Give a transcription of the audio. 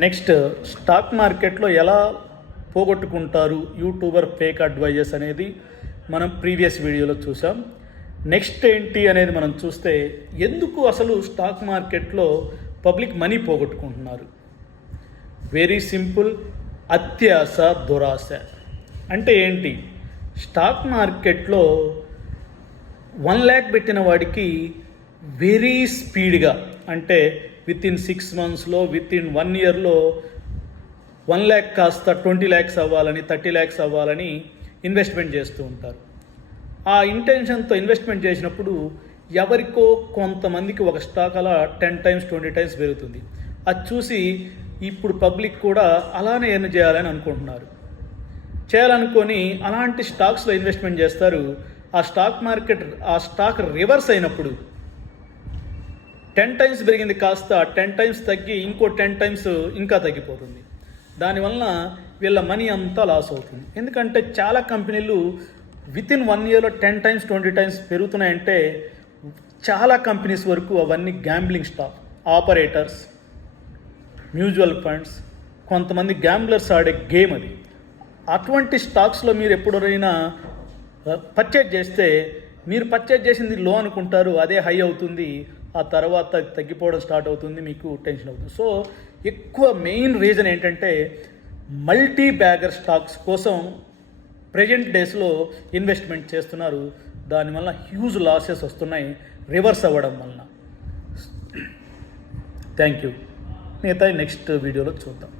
Next stock మార్కెట్లో ఎలా పోగొట్టుకుంటారు YouTuber fake advisors అనేది మనం ప్రీవియస్ వీడియోలో చూసాం. నెక్స్ట్ ఏంటి అనేది మనం చూస్తే ఎందుకు అసలు స్టాక్ మార్కెట్లో పబ్లిక్ మనీ పోగొట్టుకుంటున్నారు. వెరీ సింపుల్, అత్యాశ దురాశ. అంటే ఏంటి, స్టాక్ మార్కెట్లో 1 lakh పెట్టిన వాడికి వెరీ స్పీడ్గా, అంటే విత్ ఇన్ 6 monthsలో, విత్ ఇన్ 1 yearలో 1 lakh కాస్త 20 lakhs అవ్వాలని, 30 lakhs అవ్వాలని ఇన్వెస్ట్మెంట్ చేస్తూ ఉంటారు. ఆ ఇంటెన్షన్తో ఇన్వెస్ట్మెంట్ చేసినప్పుడు ఎవరికో కొంతమందికి ఒక స్టాక్ అలా 10 times 20 times పెరుగుతుంది. అది చూసి ఇప్పుడు పబ్లిక్ కూడా అలానే ఎర్న్ చేయాలని అనుకుంటున్నారు. చేయాలనుకొని అలాంటి స్టాక్స్లో ఇన్వెస్ట్మెంట్ చేస్తారు. ఆ స్టాక్ రివర్స్ అయినప్పుడు 10 times పెరిగింది కాస్త 10 times తగ్గి ఇంకో 10 times ఇంకా తగ్గిపోతుంది. దానివల్ల వీళ్ళ మనీ అంతా లాస్ అవుతుంది. ఎందుకంటే చాలా కంపెనీలు విత్ ఇన్ 1 yearలో 10 times 20 times పెరుగుతున్నాయంటే చాలా కంపెనీస్ వరకు అవన్నీ gambling stock, operators, mutual funds, కొంతమంది గ్యాంబ్లర్స్ ఆడే గేమ్ అది. అటువంటి స్టాక్స్లో మీరు ఎప్పుడైనా పర్చేజ్ చేస్తే మీరు పర్చేజ్ చేసింది లో అనుకుంటారు, అదే హై అవుతుంది, ఆ తర్వాత తగ్గిపోవడం స్టార్ట్ అవుతుంది, మీకు టెన్షన్ అవుతుంది. సో ఎక్కువ మెయిన్ రీజన్ ఏంటంటే మల్టీ బ్యాగర్ స్టాక్స్ కోసం ప్రజెంట్ డేస్లో ఇన్వెస్ట్మెంట్ చేస్తున్నారు. దానివల్ల హ్యూజ్ లాసెస్ వస్తున్నాయి రివర్స్ అవ్వడం వలన. Thank you. మిగతా నెక్స్ట్ వీడియోలో చూద్దాం.